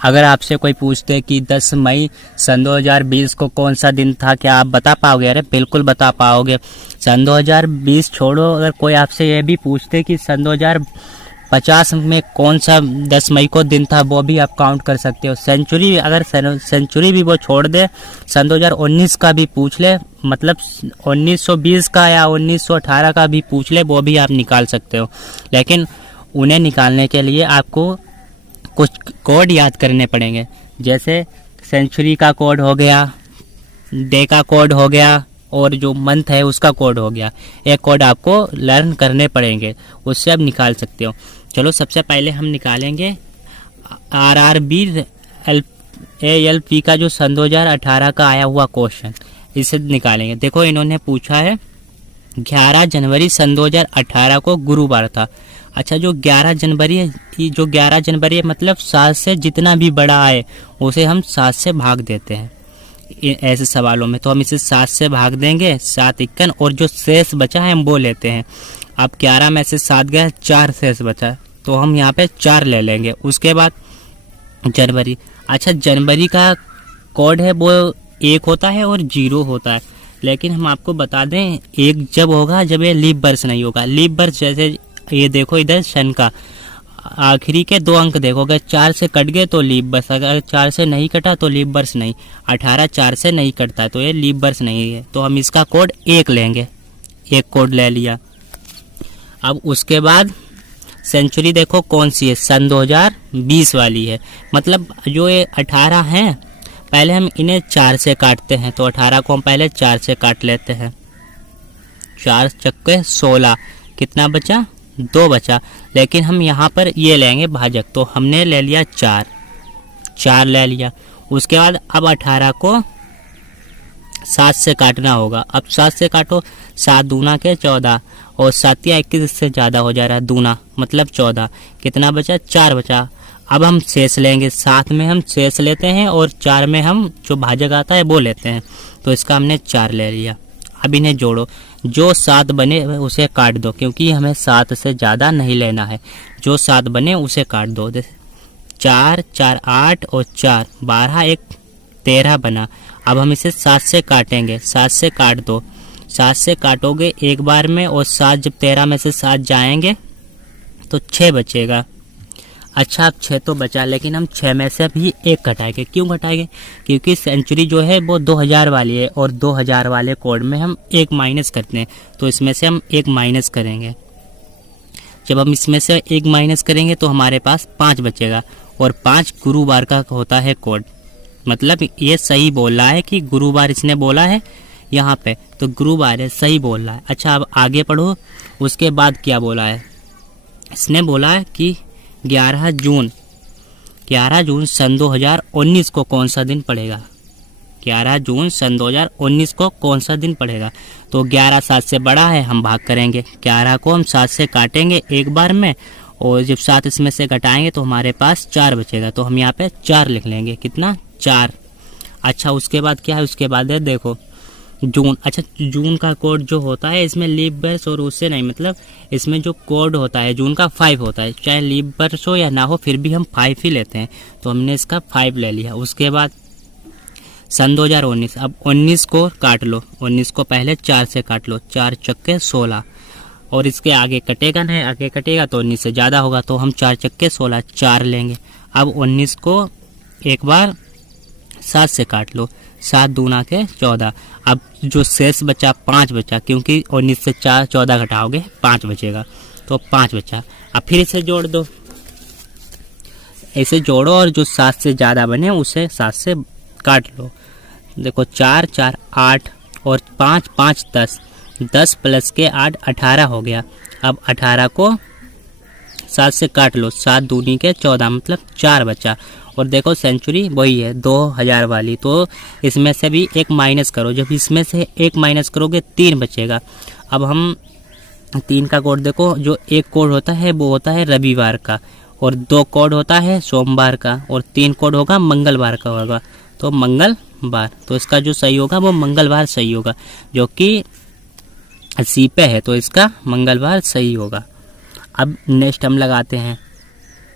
अगर आपसे कोई पूछते कि 10 मई सन 2020 को कौन सा दिन था, क्या आप बता पाओगे? अरे बिल्कुल बता पाओगे। सन 2020 छोड़ो, अगर कोई आपसे ये भी पूछते कि सन 2050 में कौन सा 10 मई को दिन था, वो भी आप काउंट कर सकते हो। सेंचुरी, अगर सेंचुरी भी वो छोड़ दे, सन 2019 का भी पूछ ले, मतलब 1920 का या 1918 का भी पूछ ले, वो भी आप निकाल सकते हो। लेकिन उन्हें निकालने के लिए आपको कुछ कोड याद करने पड़ेंगे, जैसे सेंचुरी का कोड हो गया, डे का कोड हो गया, और जो मंथ है उसका कोड हो गया। एक कोड आपको लर्न करने पड़ेंगे, उससे आप निकाल सकते हो। चलो सबसे पहले हम निकालेंगे RRB ALP का जो सन 2018 का आया हुआ क्वेश्चन, इसे निकालेंगे। देखो इन्होंने पूछा है 11 जनवरी सन 2018 को गुरुवार था। अच्छा, जो 11 जनवरी है, जो 11 जनवरी है मतलब 7 से जितना भी बड़ा आए उसे हम 7 से भाग देते हैं ऐसे सवालों में। तो हम इसे 7 से भाग देंगे, 7 इक्कन, और जो शेष बचा है हम वो लेते हैं। अब 11 में से 7 गया, 4 शेष बचा, तो हम यहाँ पे 4 ले लेंगे। उसके बाद जनवरी। अच्छा, जनवरी का कोड है वो 1 होता है और 0 होता है, लेकिन हम आपको बता दें 1 जब होगा जब ये लीप वर्ष नहीं होगा। लीप वर्ष जैसे ये देखो इधर सन का आखिरी के 2 अंक देखोगे, 4 से कट गए तो लीप वर्ष, अगर 4 से नहीं कटा तो लीप वर्ष नहीं। 18 4 से नहीं कटता तो ये लीप वर्ष नहीं है, तो हम इसका कोड 1 लेंगे। 1 कोड ले लिया। अब उसके बाद सेंचुरी देखो कौन सी है, सन 2020 वाली है। मतलब जो ये 18 हैं, पहले हम इन्हें 4 से काटते हैं, तो 18 को हम पहले 4 से काट लेते हैं। 4 चक्के 16, कितना बचा? 2 बचा। लेकिन हम यहाँ पर ये लेंगे भाजक, तो हमने ले लिया 4 ले लिया। उसके बाद अब 18 को 7 से काटना होगा। अब 7 से काटो, 7 दूना के 14, और 7 या 21 से ज़्यादा हो जा रहा है, दूना मतलब 14, कितना बचा? 4 बचा। अब हम शेष लेंगे, 7 में हम शेष लेते हैं और 4 में हम जो भाजक आता है वो लेते हैं, तो इसका हमने 4 ले लिया। अब इन्हें जोड़ो, जो 7 बने उसे काट दो, क्योंकि हमें 7 से ज़्यादा नहीं लेना है। जो 7 बने उसे काट दो। 4 4 8 और 4 12, 1 13 बना। अब हम इसे 7 से काटेंगे, 7 से काट दो। 7 से काटोगे एक बार में, और 7 जब 13 में से 7 जाएंगे तो 6 बचेगा। अच्छा, अब 6 तो बचा, लेकिन हम 6 में से भी 1 घटाएंगे। क्यों घटाएंगे? क्योंकि सेंचुरी जो है वो 2000 वाली है, और 2000 वाले कोड में हम 1 माइनस करते हैं, तो इसमें से हम 1 माइनस करेंगे। जब हम इसमें से 1 माइनस करेंगे तो हमारे पास 5 बचेगा, और 5 गुरुवार का होता है कोड। मतलब ये सही बोल रहा है कि गुरुवार इसने बोला है यहाँ पे, तो गुरुवार है, सही बोल रहा है। अच्छा, अब आगे पढ़ो। उसके बाद क्या बोला है? इसने बोला है कि 11 जून सन 2019 को कौन सा दिन पड़ेगा? 11 जून सन 2019 को कौन सा दिन पड़ेगा? तो 11 7 से बड़ा है, हम भाग करेंगे। 11 को हम 7 से काटेंगे एक बार में, और जब 7 इसमें से घटाएंगे तो हमारे पास 4 बचेगा, तो हम यहाँ पे 4 लिख लेंगे। कितना? 4। अच्छा, उसके बाद क्या है? उसके बाद है देखो जून। अच्छा, जून का कोड जो होता है इसमें लीप वर्ष और उससे नहीं, मतलब इसमें जो कोड होता है जून का 5 होता है। चाहे लीप वर्ष हो या ना हो, फिर भी हम 5 ही लेते हैं, तो हमने इसका 5 ले लिया। उसके बाद सन 2019। अब 19 को काट लो, 19 को पहले 4 से काट लो। 4 चक्के 16, और इसके आगे कटेगा नहीं, आगे कटेगा तो 19 से ज़्यादा होगा, तो हम 4 चक्के 16 4 लेंगे। अब 19 को एक बार 7 से काट लो, 7 दूना के 14। अब जो शेष बचा 5 बचा, क्योंकि 19 से 14 घटाओगे 5 बचेगा, तो 5 बचा। अब फिर इसे जोड़ दो, इसे जोड़ो, और जो 7 से ज़्यादा बने उसे 7 से काट लो। देखो 4 4 8 और 5 5 10, 10 प्लस के 8 18 हो गया। अब 18 को 7 से काट लो, 7 दूनी के 14, मतलब 4 बचा। और देखो सेंचुरी वही है 2000 वाली, तो इसमें से भी 1 माइनस करो। जब इसमें से 1 माइनस करोगे 3 बचेगा। अब हम 3 का कोड देखो, जो 1 कोड होता है वो होता है रविवार का, और 2 कोड होता है सोमवार का, और 3 कोड होगा मंगलवार का होगा, तो मंगलवार। तो इसका जो सही होगा वो मंगलवार सही होगा, जो कि सी पे है, तो इसका मंगलवार सही होगा। अब नेक्स्ट हम लगाते हैं